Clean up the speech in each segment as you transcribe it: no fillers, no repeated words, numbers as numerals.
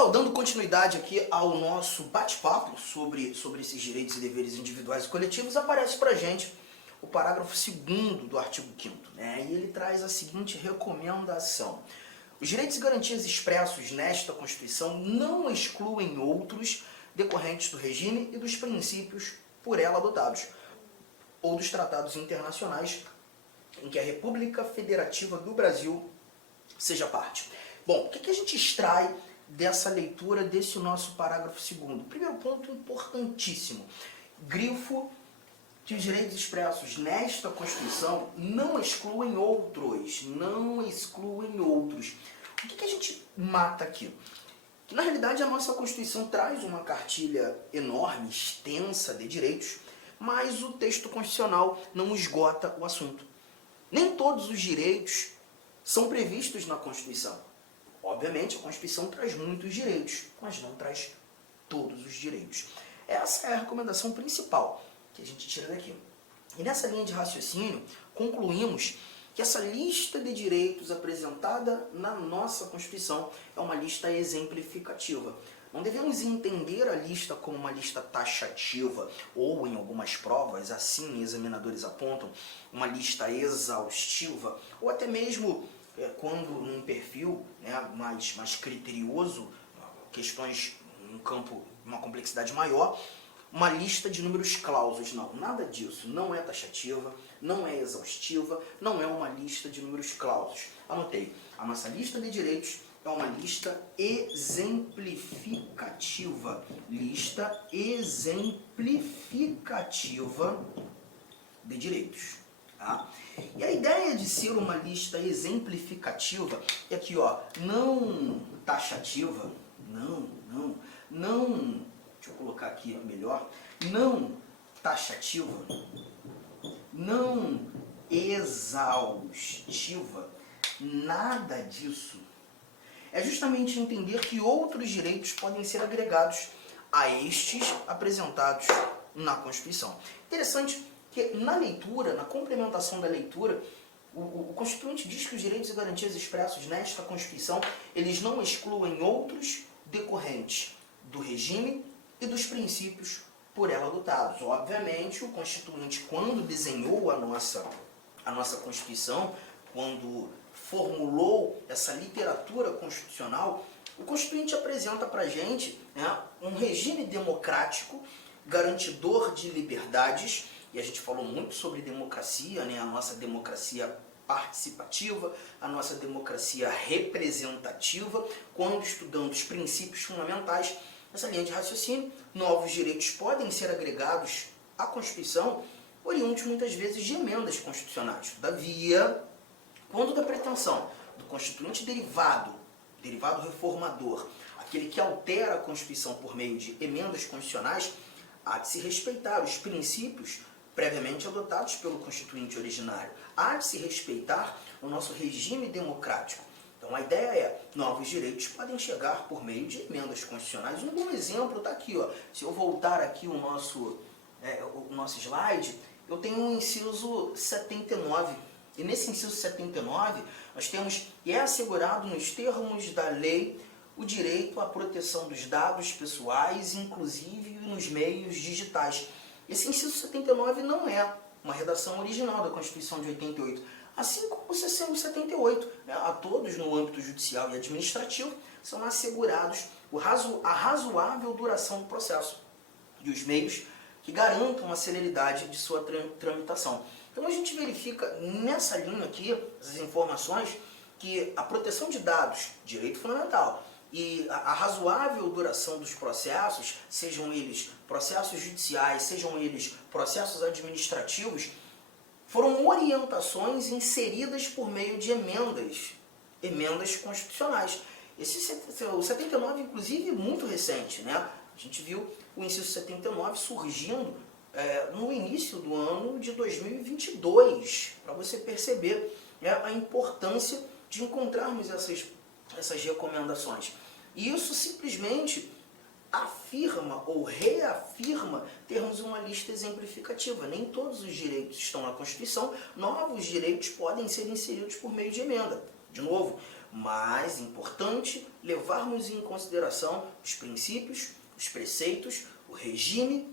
pessoal, dando continuidade aqui ao nosso bate-papo sobre esses direitos e deveres individuais e coletivos, aparece pra gente o parágrafo 2º do artigo 5º, né? E ele traz a seguinte recomendação. Os direitos e garantias expressos nesta Constituição não excluem outros decorrentes do regime e dos princípios por ela adotados, ou dos tratados internacionais em que a República Federativa do Brasil seja parte. Bom, o que a gente extrai dessa leitura desse nosso parágrafo 2º? Primeiro ponto importantíssimo. Grifo de direitos expressos nesta Constituição não excluem outros. Não excluem outros. O que a gente mata aqui? Que, na realidade, a nossa Constituição traz uma cartilha enorme, extensa de direitos, mas o texto constitucional não esgota o assunto. Nem todos os direitos são previstos na Constituição. Obviamente, a Constituição traz muitos direitos, mas não traz todos os direitos. Essa é a recomendação principal que a gente tira daqui. E nessa linha de raciocínio, concluímos que essa lista de direitos apresentada na nossa Constituição é uma lista exemplificativa. Não devemos entender a lista como uma lista taxativa ou, em algumas provas, assim examinadores apontam, uma lista exaustiva, ou até mesmo quando num perfil, né, mais criterioso, questões num campo, uma complexidade maior, uma lista de números clausos. Não, nada disso. Não é taxativa, não é exaustiva, não é uma lista de números clausos. Anotei. A nossa lista de direitos é uma lista exemplificativa. Lista exemplificativa de direitos. Tá? E a ideia de ser uma lista exemplificativa é que, ó, não taxativa, não, deixa eu colocar aqui melhor, não taxativa, não exaustiva, nada disso. É justamente entender que outros direitos podem ser agregados a estes apresentados na Constituição. Interessante que na leitura, na complementação da leitura, o Constituinte diz que os direitos e garantias expressos nesta Constituição, eles não excluem outros decorrentes do regime e dos princípios por ela adotados. Obviamente, o Constituinte, quando desenhou a nossa Constituição, quando formulou essa literatura constitucional, o Constituinte apresenta para a gente, né, um regime democrático, garantidor de liberdades, e a gente falou muito sobre democracia, né, a nossa democracia participativa, a nossa democracia representativa, quando estudando os princípios fundamentais dessa linha de raciocínio, novos direitos podem ser agregados à Constituição, oriundos muitas vezes de emendas constitucionais. Todavia, quando da pretensão do Constituinte derivado reformador, aquele que altera a Constituição por meio de emendas constitucionais, há de se respeitar os princípios previamente adotados pelo Constituinte originário. Há de se respeitar o nosso regime democrático. Então a ideia é, novos direitos podem chegar por meio de emendas constitucionais. Um bom exemplo está aqui, ó. Se eu voltar aqui o nosso slide, eu tenho um inciso 79. E nesse inciso 79, nós temos, e é assegurado nos termos da lei, o direito à proteção dos dados pessoais, inclusive nos meios digitais. Esse inciso 79 não é uma redação original da Constituição de 88, assim como o 78. Né? A todos, no âmbito judicial e administrativo, são assegurados a razoável duração do processo e os meios que garantam a celeridade de sua tramitação. Então a gente verifica nessa linha aqui, essas informações, que a proteção de dados, direito fundamental, e a razoável duração dos processos, sejam eles processos judiciais, sejam eles processos administrativos, foram orientações inseridas por meio de emendas constitucionais. O 79, inclusive, muito recente, né? A gente viu o inciso 79 surgindo no início do ano de 2022, para você perceber, né, a importância de encontrarmos essas recomendações. E isso simplesmente afirma ou reafirma termos uma lista exemplificativa. Nem todos os direitos estão na Constituição, novos direitos podem ser inseridos por meio de emenda. De novo, mas importante levarmos em consideração os princípios, os preceitos, o regime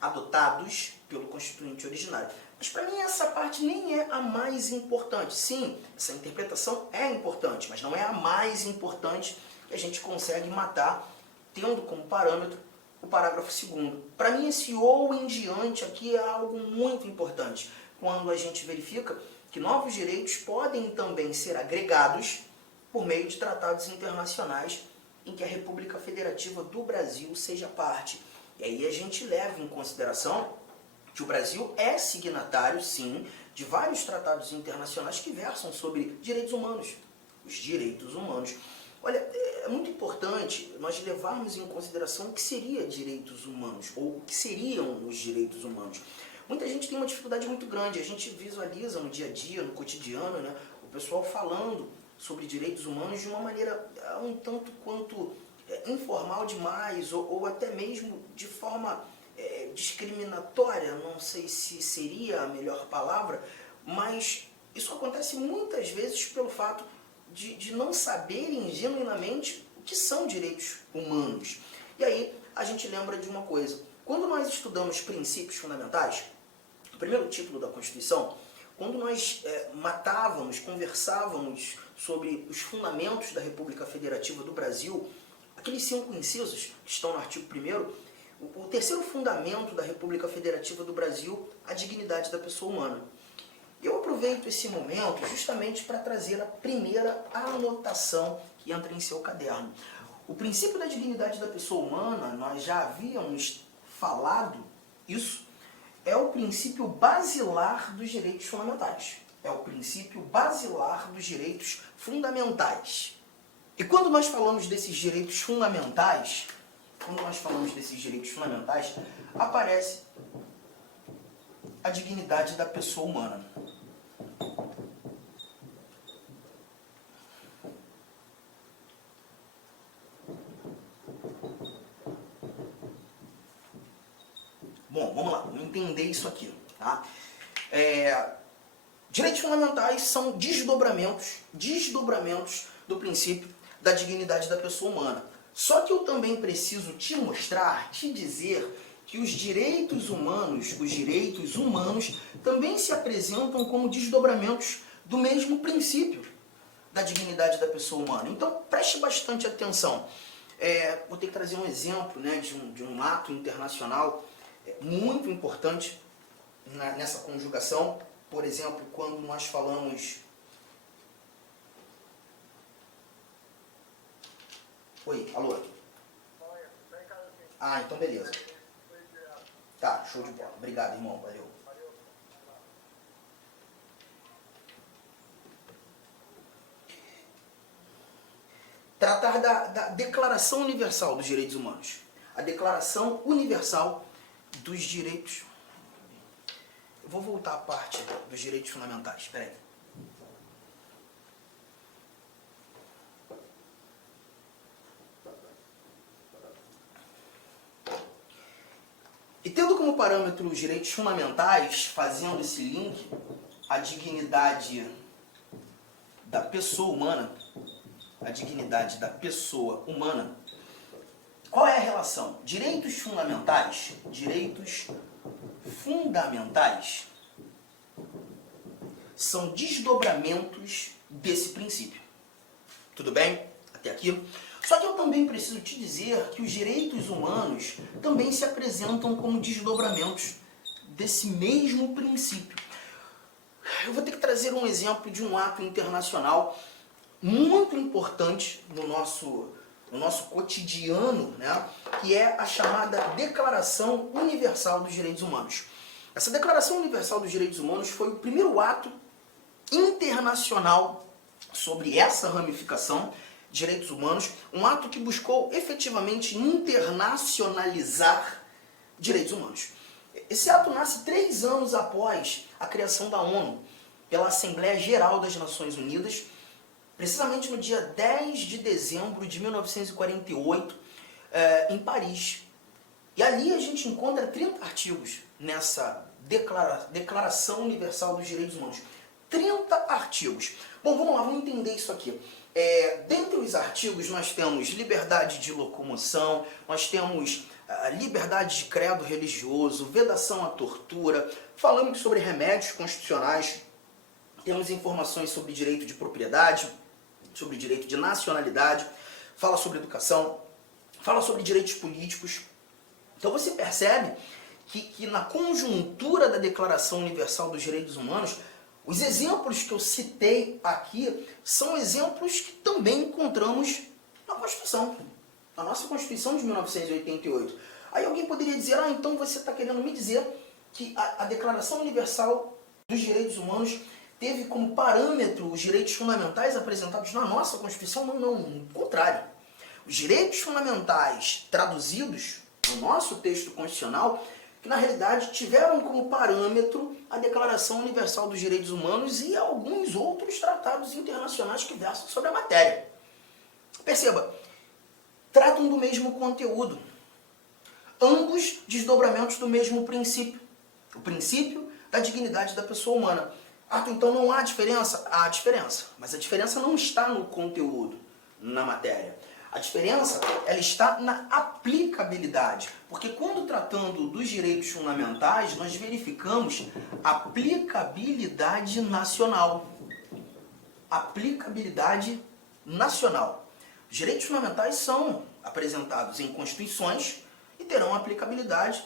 adotados pelo Constituinte originário. Mas para mim essa parte nem é a mais importante. Sim, essa interpretação é importante, mas não é a mais importante que a gente consegue matar, tendo como parâmetro o parágrafo 2º. Para mim esse ou em diante aqui é algo muito importante, quando a gente verifica que novos direitos podem também ser agregados por meio de tratados internacionais em que a República Federativa do Brasil seja parte. E aí a gente leva em consideração que o Brasil é signatário, sim, de vários tratados internacionais que versam sobre direitos humanos. Os direitos humanos. Olha, é muito importante nós levarmos em consideração o que seria direitos humanos, ou o que seriam os direitos humanos. Muita gente tem uma dificuldade muito grande, a gente visualiza no dia a dia, no cotidiano, né, o pessoal falando sobre direitos humanos de uma maneira um tanto quanto informal demais, ou até mesmo de forma discriminatória, não sei se seria a melhor palavra, mas isso acontece muitas vezes pelo fato de não saberem genuinamente o que são direitos humanos. E aí a gente lembra de uma coisa, quando nós estudamos princípios fundamentais, o primeiro título da Constituição, quando nós conversávamos sobre os fundamentos da República Federativa do Brasil, aqueles 5 incisos que estão no artigo 1º, o terceiro fundamento da República Federativa do Brasil, a dignidade da pessoa humana. Eu aproveito esse momento justamente para trazer a primeira anotação que entra em seu caderno. O princípio da dignidade da pessoa humana, nós já havíamos falado isso, é o princípio basilar dos direitos fundamentais. É o princípio basilar dos direitos fundamentais. E quando nós falamos desses direitos fundamentais, aparece a dignidade da pessoa humana. Bom, vamos lá, vamos entender isso aqui. Tá? Direitos fundamentais são desdobramentos do princípio da dignidade da pessoa humana. Só que eu também preciso te mostrar, te dizer que os direitos humanos também se apresentam como desdobramentos do mesmo princípio da dignidade da pessoa humana. Então preste bastante atenção. Vou ter que trazer um exemplo, né, de um ato internacional muito importante nessa conjugação. Por exemplo, quando nós falamos... Oi, alô? Ah, então beleza. Tá, show de bola. Obrigado, irmão. Valeu. Tratar da Declaração Universal dos Direitos Humanos. A Declaração Universal dos Direitos... Eu vou voltar à parte dos direitos fundamentais. Espera aí. E tendo como parâmetro os direitos fundamentais, fazendo esse link, a dignidade da pessoa humana, qual é a relação? Direitos fundamentais são desdobramentos desse princípio. Tudo bem? Até aqui? Só que eu também preciso te dizer que os direitos humanos também se apresentam como desdobramentos desse mesmo princípio. Eu vou ter que trazer um exemplo de um ato internacional muito importante no nosso cotidiano, né, que é a chamada Declaração Universal dos Direitos Humanos. Essa Declaração Universal dos Direitos Humanos foi o primeiro ato internacional sobre essa ramificação de direitos humanos, um ato que buscou efetivamente internacionalizar direitos humanos. Esse ato nasce 3 anos após a criação da ONU, pela Assembleia Geral das Nações Unidas, precisamente no dia 10 de dezembro de 1948, em Paris. E ali a gente encontra 30 artigos nessa Declaração Universal dos Direitos Humanos. 30 artigos. Bom, vamos lá, vamos entender isso aqui. Dentre os artigos nós temos liberdade de locomoção, nós temos liberdade de credo religioso, vedação à tortura, falamos sobre remédios constitucionais, temos informações sobre direito de propriedade, sobre direito de nacionalidade, fala sobre educação, fala sobre direitos políticos. Então você percebe que na conjuntura da Declaração Universal dos Direitos Humanos, os exemplos que eu citei aqui são exemplos que também encontramos na Constituição, na nossa Constituição de 1988. Aí alguém poderia dizer, então você está querendo me dizer que a Declaração Universal dos Direitos Humanos teve como parâmetro os direitos fundamentais apresentados na nossa Constituição? Não, o contrário. Os direitos fundamentais traduzidos no nosso texto constitucional, que na realidade tiveram como parâmetro a Declaração Universal dos Direitos Humanos e alguns outros tratados internacionais que versam sobre a matéria. Perceba, tratam do mesmo conteúdo, ambos desdobramentos do mesmo princípio, o princípio da dignidade da pessoa humana. Então não há diferença? Há diferença, mas a diferença não está no conteúdo, na matéria. A diferença, ela está na aplicabilidade, porque quando tratando dos direitos fundamentais, nós verificamos aplicabilidade nacional. Aplicabilidade nacional. Os direitos fundamentais são apresentados em constituições e terão aplicabilidade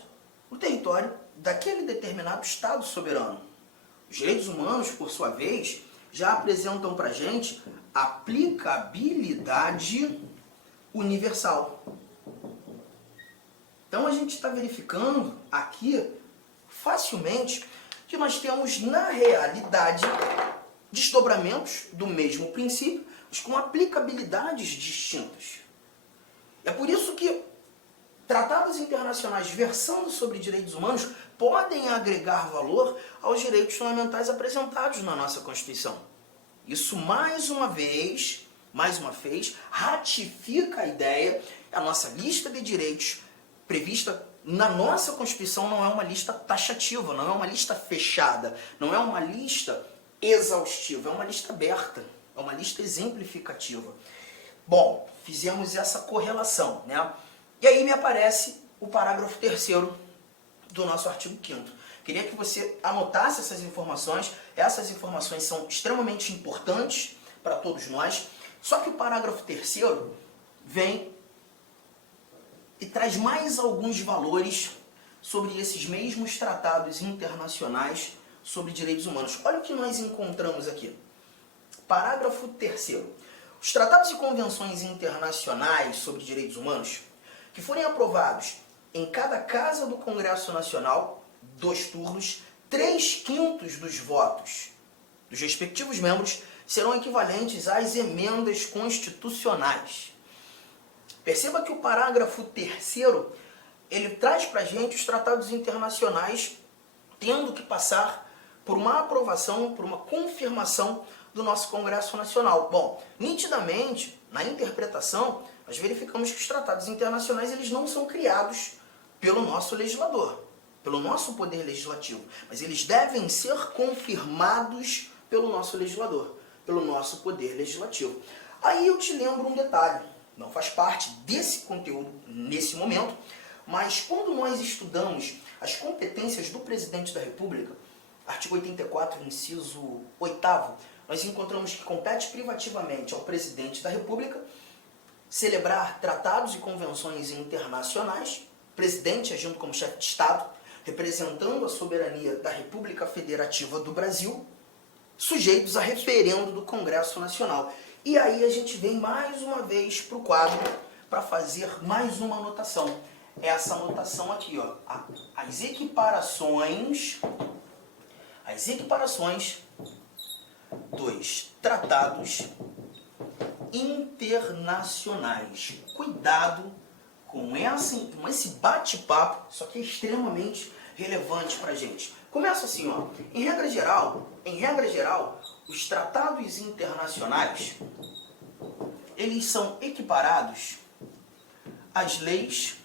no território daquele determinado Estado soberano. Os direitos humanos, por sua vez, já apresentam para a gente aplicabilidade universal. Então a gente está verificando aqui facilmente que nós temos na realidade desdobramentos do mesmo princípio, mas com aplicabilidades distintas. É por isso que tratados internacionais versando sobre direitos humanos podem agregar valor aos direitos fundamentais apresentados na nossa Constituição. Isso mais uma vez, ratifica a ideia que a nossa lista de direitos prevista na nossa Constituição não é uma lista taxativa, não é uma lista fechada, não é uma lista exaustiva, é uma lista aberta, é uma lista exemplificativa. Bom, fizemos essa correlação, né? E aí me aparece o parágrafo 3º do nosso artigo 5º. Queria que você anotasse essas informações são extremamente importantes para todos nós, só que o parágrafo 3º vem e traz mais alguns valores sobre esses mesmos tratados internacionais sobre direitos humanos. Olha o que nós encontramos aqui. Parágrafo 3º. Os tratados e convenções internacionais sobre direitos humanos que forem aprovados em cada casa do Congresso Nacional, 2 turnos, 3/5 dos votos dos respectivos membros serão equivalentes às emendas constitucionais. Perceba que o parágrafo 3º, ele traz para a gente os tratados internacionais tendo que passar por uma aprovação, por uma confirmação do nosso Congresso Nacional. Bom, nitidamente, na interpretação, nós verificamos que os tratados internacionais eles não são criados pelo nosso legislador, pelo nosso poder legislativo, mas eles devem ser confirmados pelo nosso legislador, pelo nosso poder legislativo. Aí eu te lembro um detalhe, não faz parte desse conteúdo nesse momento, mas quando nós estudamos as competências do Presidente da República, artigo 84, inciso 8º, nós encontramos que compete privativamente ao Presidente da República celebrar tratados e convenções internacionais, presidente agindo como chefe de Estado, representando a soberania da República Federativa do Brasil, sujeitos a referendo do Congresso Nacional. E aí a gente vem mais uma vez para o quadro para fazer mais uma anotação. Essa anotação aqui, ó, as equiparações dos tratados internacionais. Cuidado com esse bate-papo, isso aqui é extremamente relevante para a gente. Começa assim, ó. Em regra geral, os tratados internacionais, eles são equiparados às leis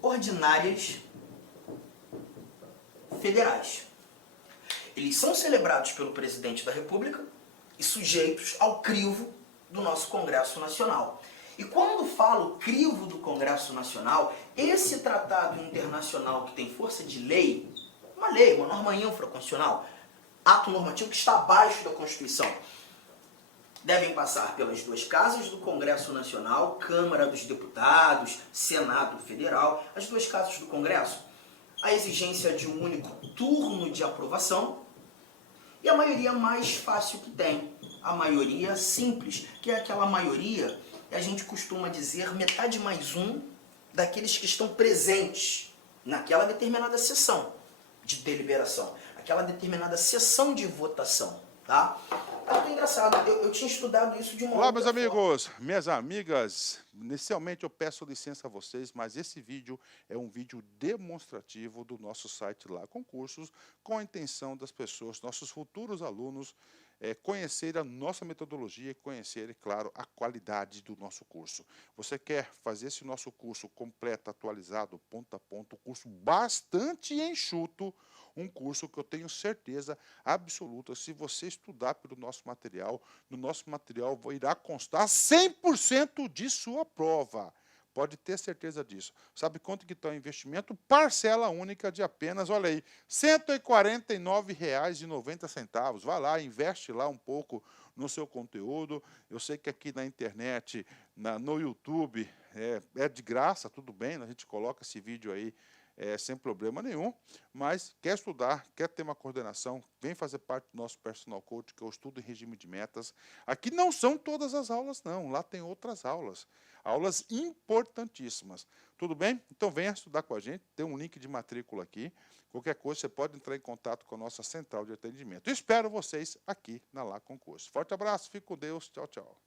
ordinárias federais. Eles são celebrados pelo Presidente da República e sujeitos ao crivo do nosso Congresso Nacional. E quando falo crivo do Congresso Nacional, esse tratado internacional que tem força de lei, uma norma infraconstitucional, ato normativo que está abaixo da Constituição, devem passar pelas duas casas do Congresso Nacional, Câmara dos Deputados, Senado Federal, as duas casas do Congresso, a exigência de um único turno de aprovação e a maioria mais fácil que tem, a maioria simples, que é aquela maioria que a gente costuma dizer metade mais um daqueles que estão presentes naquela determinada sessão de deliberação, aquela determinada sessão de votação, tá? É muito engraçado, eu tinha estudado isso de uma Olá, outra meus forma. amigos, minhas amigas. Inicialmente eu peço licença a vocês, mas esse vídeo é um vídeo demonstrativo do nosso site Lá Concursos, com a intenção das pessoas, nossos futuros alunos, conhecerem a nossa metodologia e conhecerem, claro, a qualidade do nosso curso. Você quer fazer esse nosso curso completo, atualizado, ponto a ponto, curso bastante enxuto, um curso que eu tenho certeza absoluta, se você estudar pelo nosso material, no nosso material irá constar 100% de sua prova. Pode ter certeza disso. Sabe quanto que está o investimento? Parcela única de apenas, olha aí, R$ 149,90. Vai lá, investe lá um pouco no seu conteúdo. Eu sei que aqui na internet, no YouTube, é de graça, tudo bem, a gente coloca esse vídeo aí sem problema nenhum, mas quer estudar, quer ter uma coordenação, vem fazer parte do nosso personal coach, que eu estudo em regime de metas. Aqui não são todas as aulas, não, lá tem outras aulas, aulas importantíssimas. Tudo bem? Então venha estudar com a gente, tem um link de matrícula aqui, qualquer coisa você pode entrar em contato com a nossa central de atendimento. Espero vocês aqui na Lá Concurso. Forte abraço, fique com Deus, tchau, tchau.